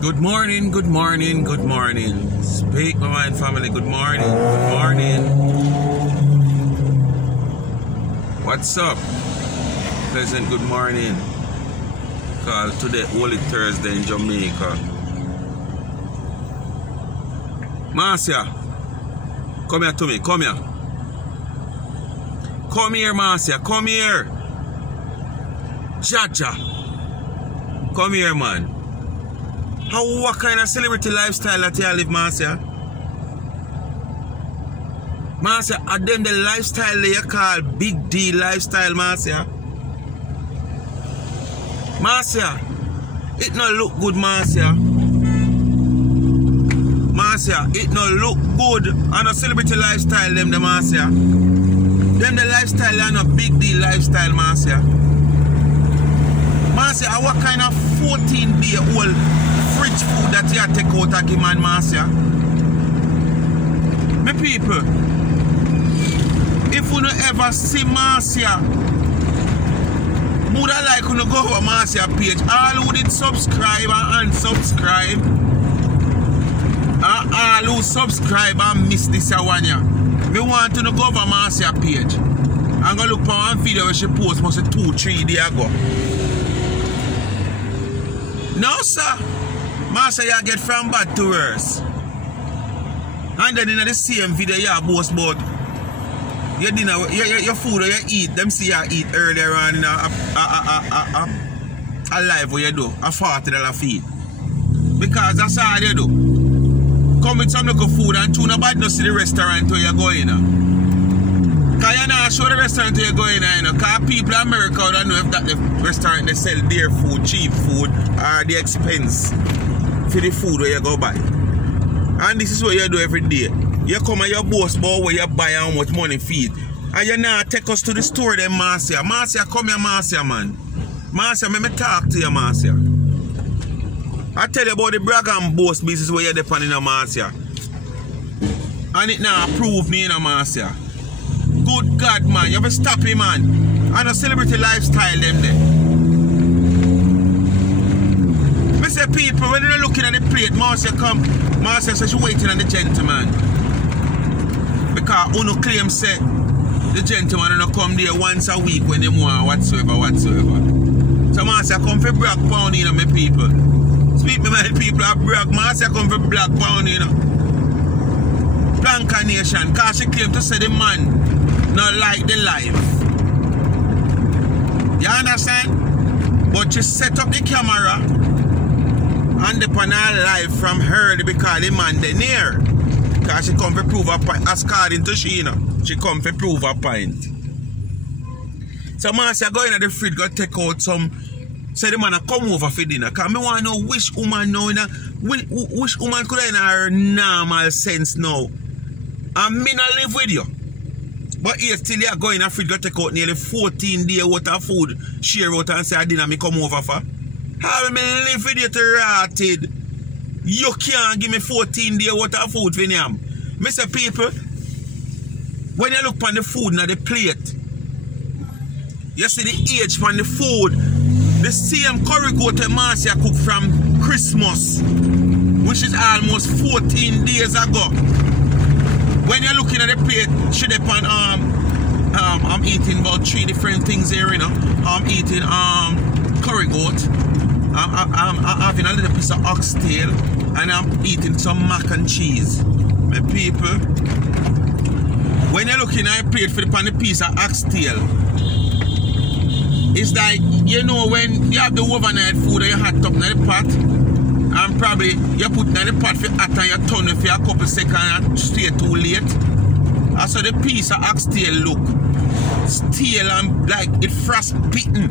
Good morning, good morning, good morning. Speak my mind, family. Good morning, good morning. What's up? Pleasant good morning. Call today Holy Thursday in Jamaica. Marcia, come here to me, come here. Come here, Marcia, come here. Jaja, come here, man. What kind of celebrity lifestyle that you live, Marcia? Marcia, are them the lifestyle they call big D lifestyle, Marcia? Marcia, it not look good, Marcia. Marcia, it not look good on a celebrity lifestyle, them the Marcia. Them the lifestyle and a big D lifestyle, Marcia. Marcia, what kind of 14-day-old fridge food that you take out of him, man, Marcia? Me people, if you don't ever see Marcia, would I like you to go over Marcia page? All who did subscribe and unsubscribe, and all who subscribe and miss this one, yeah. Me want to go over Marcia page. I'm going to look for one video where she post must 2-3 days ago. No, sir. Marcia, you get from bad to worse. And then in the same video, you boast about your dinner, your food you eat. Them see you eat earlier on in a live where you do a $40 fee. Because that's all you do. Come with some local food and tune about no see the restaurant where you go in. Because you not show the restaurant where you go in. Because people in America don't know if that the restaurant they sell their food, cheap food, or the expense for the food where you go buy. And this is what you do every day. You come and you boast about where you buy and how much money feed. And you now take us to the store then, Marcia. Marcia, come here, Marcia, man. Marcia, let me talk to you, Marcia. I tell you about the brag and boast business where you're depending on Marcia. And it now prove me, Marcia. Good God, man. You have to stop him, man. And a celebrity lifestyle, them there. I say, people, when you're looking at the plate, Marcia come. Marcia says she's waiting on the gentleman. Because Uno claim say the gentleman don't come there once a week when they want whatsoever. So Marcia come for black pound, you know, my people. Speak me, my people, are black. Marcia come for black pound, you know. Blanca Nation, because she claim to say the man not like the life. You understand? But she set up the camera and upon her life from her because the man they near. Because she come to prove a point. As according to she, you know, she come to prove a point. So Marcia go in at the fridge, go take out some. Say the man come over for dinner. Because I want to know which woman now, you know, which woman could have in her normal sense now. And me not live with you. But here still you go in a fridge, go take out nearly 14 days worth of food, share out and say a dinner me come over for. How will me live with you to rotted? You can't give me 14 days worth of food for them. Mr. People, when you look on the food now the plate, you see the age on the food. The same curry goat that Marcia cooked from Christmas, which is almost 14 days ago. When you're looking at the plate, should depend I'm eating about 3 different things here, you know. I'm eating curry goat. I'm having a little piece of oxtail, and I'm eating some mac and cheese. My people, when you're looking at a plate for the piece of oxtail, it's like, you know, when you have the overnight food and you hot up in the pot, and probably you put in the pot for hot and you turn it for a couple seconds and stay too late. And so the piece of oxtail look stale and like it frostbitten.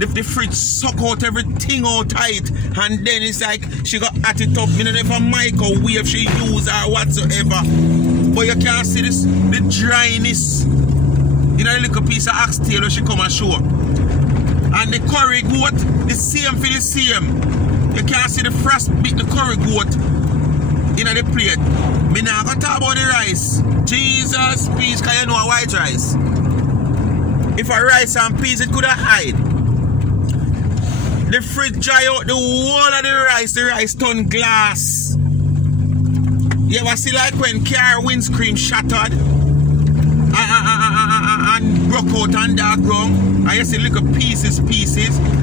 The fridge suck out everything out tight, and then it's like she got at it up in a microwave she use or whatsoever. But you can't see this, the dryness. You know, the little piece of oxtail she come and show. And the curry goat, the same for the same. You can't see the frostbite, the curry goat in the plate. Me now gonna talk about the rice. Jesus, peace, because you know a white rice. If a rice and peas, it could have hide. The fridge dry out the whole of the rice turn glass. You ever see like when car windscreen shattered and broke out on dark ground? And you see little pieces.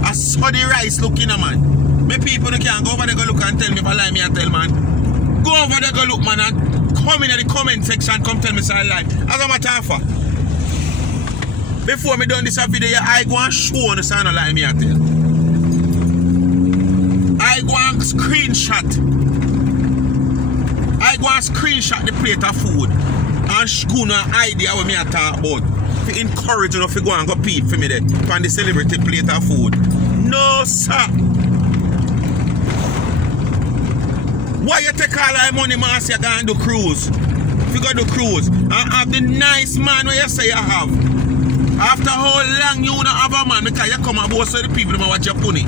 I saw the rice looking at man. My people can't go over there go look and tell me if I lie me and tell man. Go over there go look man and come in the comment section, come tell me so I lie. As a matter of fact, before me done this video, I go and show on the sign of lie me and tell. I go and screenshot the plate of food and show no idea what me I talk about. To encourage you to go and go peep for me there from the celebrity plate of food. No sir. Why you take all that money, Marcia, you go and do cruise? If you go do cruise and have the nice man where you say you have. After how long you don't have a man because you come about so the people don't watch your pony.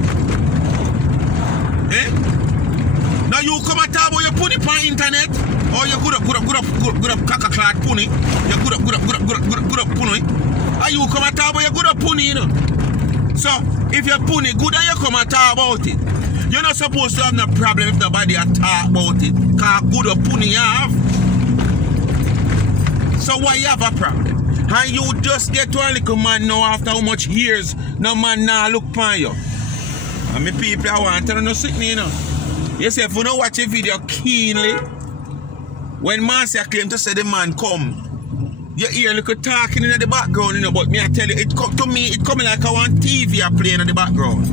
Eh? Now you come and talk about your pony on internet, or you good up caca-clad pony. You good up pony. And you come and talk about your good up pony, you know. So if your pony good and you come and talk about it, you're not supposed to have no problem if nobody talk about it. Because good up pony you have. So why you have a problem? And you just get to a little man now after how much years no man now look upon you. And me people I want to tell you no sitting, you know. You say if you don't watch a video keenly, when Marcia claim to say the man come, you hear a little talking in the background, you know, but me I tell you, it come to me, it coming like I want TV playing in the background.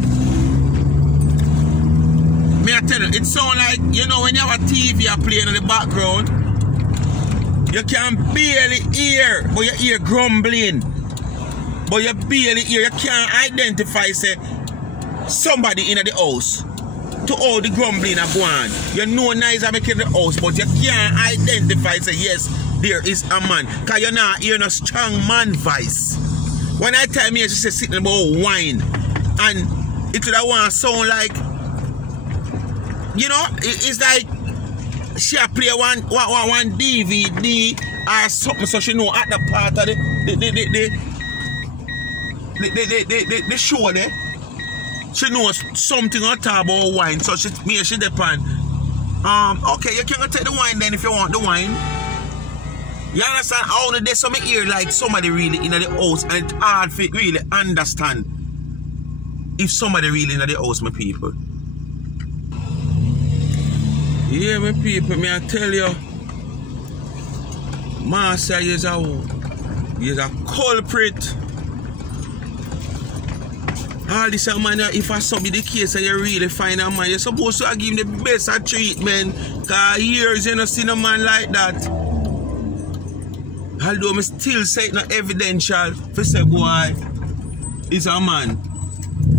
Me I tell you, it sound like, you know, when you have a TV playing in the background, you can barely hear, but you hear grumbling. But you barely hear, you can't identify, say, somebody in the house. To all the grumbling are going. You know nice are making the house, but you can't identify, say, yes, there is a man. Because you're not hearing a strong man voice. When I tell me, she say sitting about wine. And it would want to sound like, you know, it's like, she play one DVD or something so she know at the part of the show there. She knows something on talk about wine, so she depend. Okay, you can't take the wine then if you want the wine. You understand? I only there's some ear like somebody really in the house, and it's hard for really understand if somebody really in the house, my people. Yeah, my people, may I tell you, Marcia is a culprit. All this man, if I saw be the case and you really find a man, you're supposed to give him the best of treatment. Because years you don't see no man like that. Although I still say it's not evidential for say boy is a man.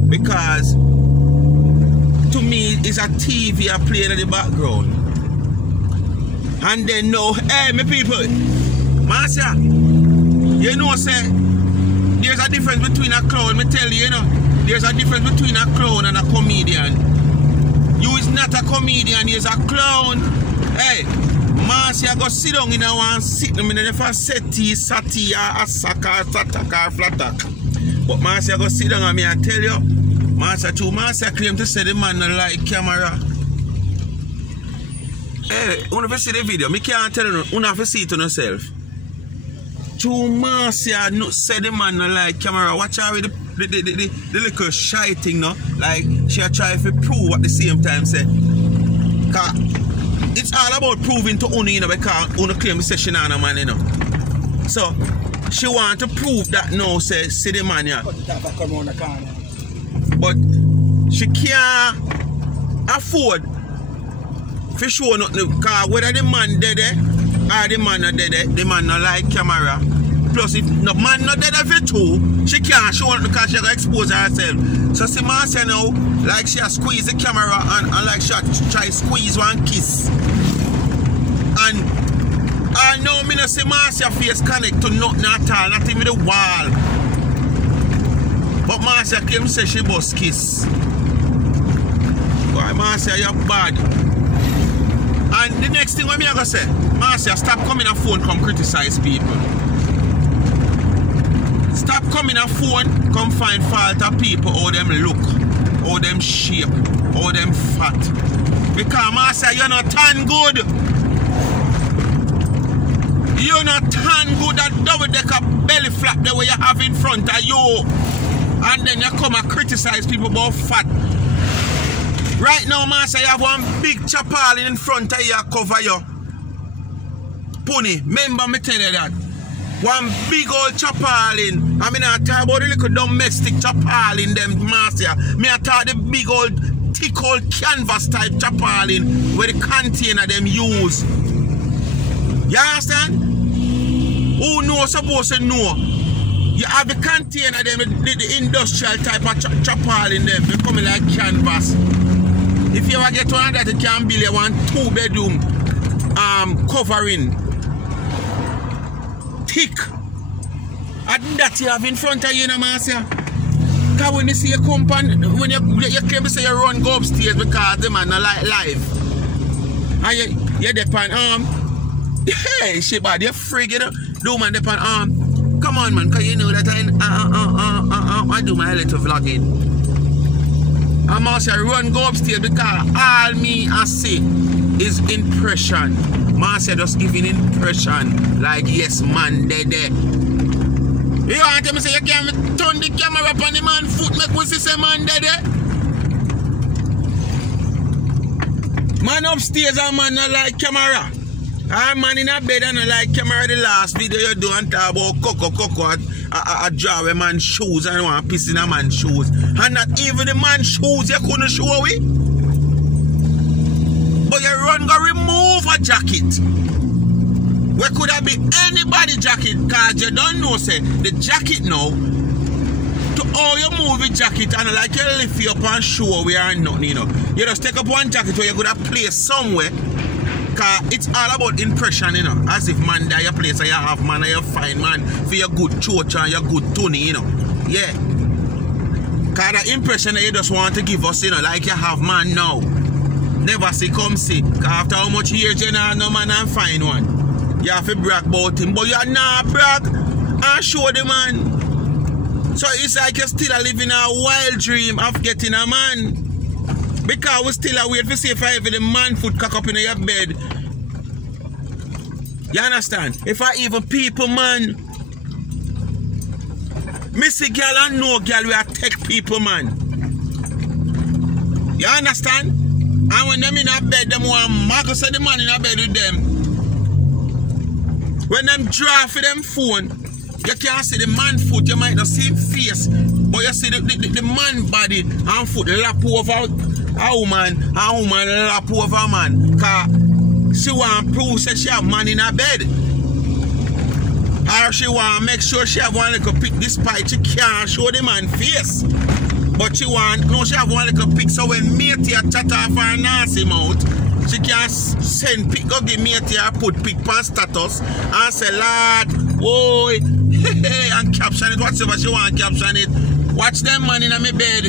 Because to me it's a TV I play in the background. And then no, hey my people, Marcia, you know say there's a difference between a clown, me tell you, you know. There's a difference between a clown and a comedian. You is not a comedian, you is a clown. Hey, Marcia go sit down in a one sitting in the first settee, sati, a saka, sataka, flatak. But Marcia go sit down and me and tell you, Marcia claim to say the man not like camera. Hey, you have to see the video, me can't tell you, you have to see it on yourself. Marcia say the man not like camera. Watch out with the little shy thing, no? Like she try to prove at the same time say. Cause it's all about proving to Uni, you know, because Uni claim say she not a man, you know. So she want to prove that no, say see the man, yeah. But she can't afford for sure nothing. Because whether the man dead or the man not dead, the man not like camera. Plus if the man not dead of it too, she can't show it because she got expose herself. So see Marcia now, like she a squeeze the camera and like she try squeeze one kiss. And I know me not see Marcia face connect to nothing at all, not even the wall. But Marcia came say she bust kiss. Boy, Marcia, you're bad. And the next thing what me I gonna say, Marcia, stop coming on phone, come criticize people. Stop coming on phone, come find fault of people, how them look, how them shape, how them fat. Because master, you're not tan good. You're not tan good. That double-decker belly flap the way you have in front of you. And then you come and criticize people about fat. Right now, master, you have one big Tarpaulin in front of you cover you. Pony, remember me tell you that. One big old Tarpaulin. I mean, I talk about the little domestic Tarpaulin, them master. Me I talk the big old, thick old canvas type Tarpaulin where the container them use. You understand? Who knows supposed to know? You have the container them, the industrial type of Tarpaulin them, they come like canvas. If you ever get one that you can build one 2-bedroom covering. Thick. And that you have in front of you, you know, master. Because when you see a company, when you can't say you run go upstairs because the man not like life. And you're depend hey, she bad, you're freak, you know. Do man depend come on man, because you know that I do my little vlogging. I'm also run go upstairs because all me I see is impression. Master just giving impression like yes man there. You want to say you can't turn the camera up on the man foot make we see say man there. Man upstairs and man not like camera. Our man in a bed and not like camera. The last video you do and talk about cocoa I draw a man's shoes and want piss in a man's shoes. And not even the man's shoes you couldn't show it. But you run go remove a jacket. Where could have been anybody jacket? Because you don't know say the jacket now. To all you move the jacket and like you lift you up and show we are nothing, you know. You just take up one jacket where you could have placed somewhere. Because it's all about impression, you know. As if man there your place and you have man and you fine man for your good church and your good Tony, you know. Yeah. Because the impression that you just want to give us, you know, like you have man now. Never see come see. Because after how much years you know, no man and find one. You have to brag about him. But you are not brag and show the man. So it's like you're still living a wild dream of getting a man. Because we still wait to see if I even the man foot cock up in your bed. You understand? If I even people man. Missy girl and no girl we are take people man. You understand? And when them in a bed, them want Marco say the man in a bed with them. When them draw for them phone, you can't see the man foot, you might not see him face. But you see the man body and foot lap over a woman lap over a man. Because she want to prove that she have man in her bed. Or she want to make sure she have one little pic despite she can't show the man face. But she want, no, she have one little pic so when matey chat off her nasty mouth, she can send pic, go give matey her put pic on status and say, Lord, boy, and caption it, whatever she want to caption it. Watch them man in my bed.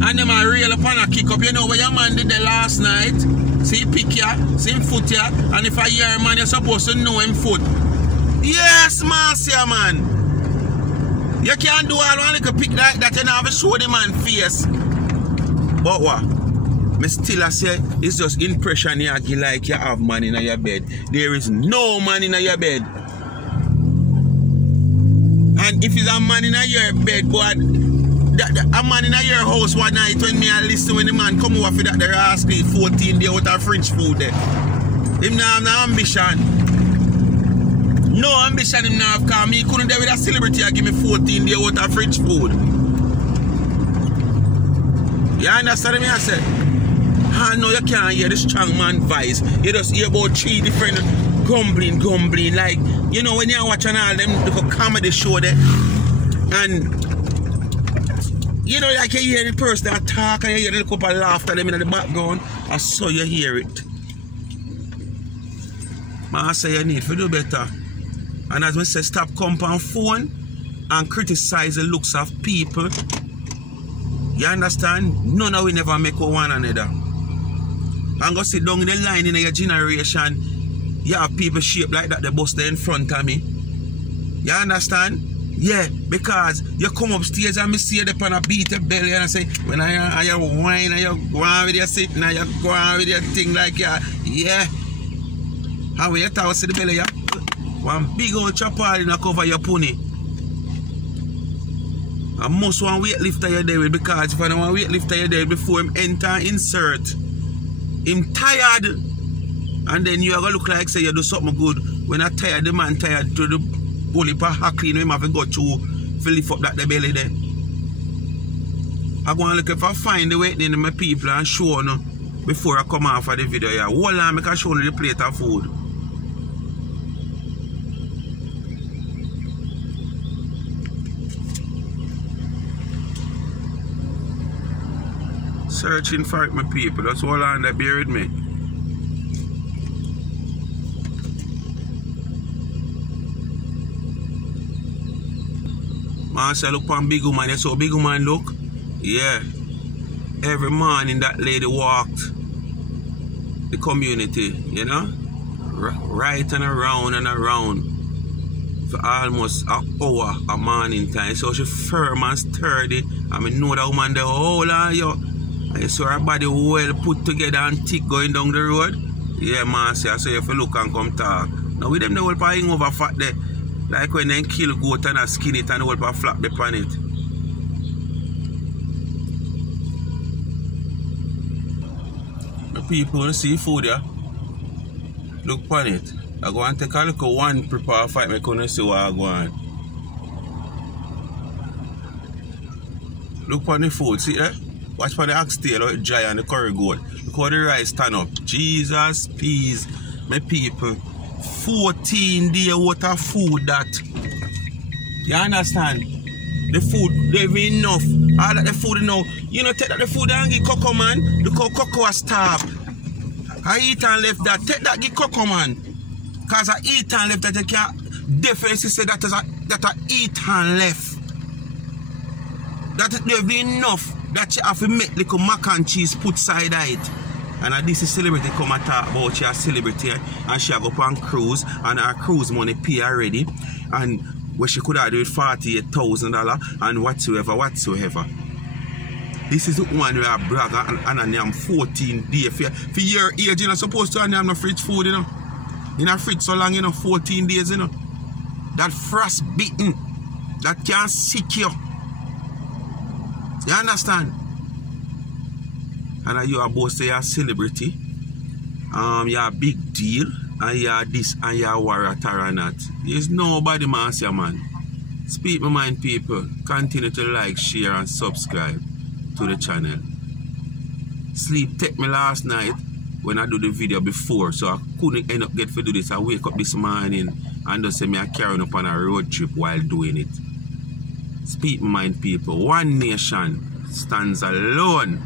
And them are real upon a kick up. You know where your man did the last night. See pick ya, see him foot ya. And if I hear a man, you're supposed to know him foot. Yes, Marcia, man. You can't do all one little pick like that and have to show the man face. But what? Me still I say it's just impression you like you have man in your bed. There is no man in your bed. And if it's a man in your bed, boy, a man in your house one night when me I listen when the man come over for that the rascal 14 days without French food there. Him now have no ambition. No ambition him now have because me couldn't do with a celebrity and give me 14 days without French food. You understand me I said? I know you can't hear the strong man voice. You just hear about 3 different grumbling like, you know when you're watching all them the comedy show there and you know like you hear the person that talk and you hear the couple laughter them in the background and so you hear it. Man I say you need to do better. And as I say stop compound phone and criticize the looks of people. You understand? None of we never make one another. And go sit down in the line in your generation. You have people shaped like that, they bust there in front of me. You understand? Yeah, because you come upstairs and me see you up on a beat your belly and I say, when I you wine and you go on with your sitting and you go on with your thing like yeah. How you toss the belly, yeah? One big old Tarpaulin and cover your pony. I must one weightlifter you there with, because if I don't want weightlifter you there before him enter insert, him tired, and then you are gonna look like say you do something good. When I tired, the man tired to the bully for hackling him have to go through to lift up that the belly there. I go and look if I find the weight in my people and show no before I come off of the video. Yeah, hold on, make I show you the plate of food. Searching for it, my people. That's all on there, bear with me. Man, say look on big woman. You saw big woman look? Yeah. Every morning that lady walked the community, you know? Right and around for almost an hour a morning time. So she firm and sturdy. I mean, know that woman there, hold on, yo. I saw her body well put together and thick going down the road. Yeah, man, see, I saw you if you look and come talk. Now with them, they will probably hang over fat there. Like when they kill goat and skin it and they will probably flap the pan it. The people see food, yeah? Look upon it. I go and take a look at one prepare fight, I couldn't see what I go on. Look upon the food, see eh? Watch for the oxtail or the dry and the curry goat. Look how the rice stand up. Jesus, peas, my people. 14 days worth of food that. You understand? The food, they've enough. All that the food now. You know, take that the food and give Coco man. Look how Coco was starved. I eat and left that. Take that, give Coco man. Because I eat and left that, you can't definitely say that I eat and left. That they've enough. That you have to make little mac and cheese put side of it. And this is celebrity come and talk about she a celebrity and she go on cruise and her cruise money pay already. And where she could have do it $48,000 and whatsoever. This is the one where I brag and I am 14 days. For your age, you're not supposed to have no fridge food, you know. In a fridge so long, you know, 14 days, you know. That frostbitten, that can sick you. You understand? And you are both say you're a celebrity, you're a big deal, and you're this and you're a warrior or not. There's nobody man say, man. Speak my mind, people. Continue to like, share, and subscribe to the channel. Sleep take me last night when I do the video before, so I couldn't end up get to do this. I wake up this morning and just say me I carrying up on a road trip while doing it. Speak my mind, people. One nation stands alone.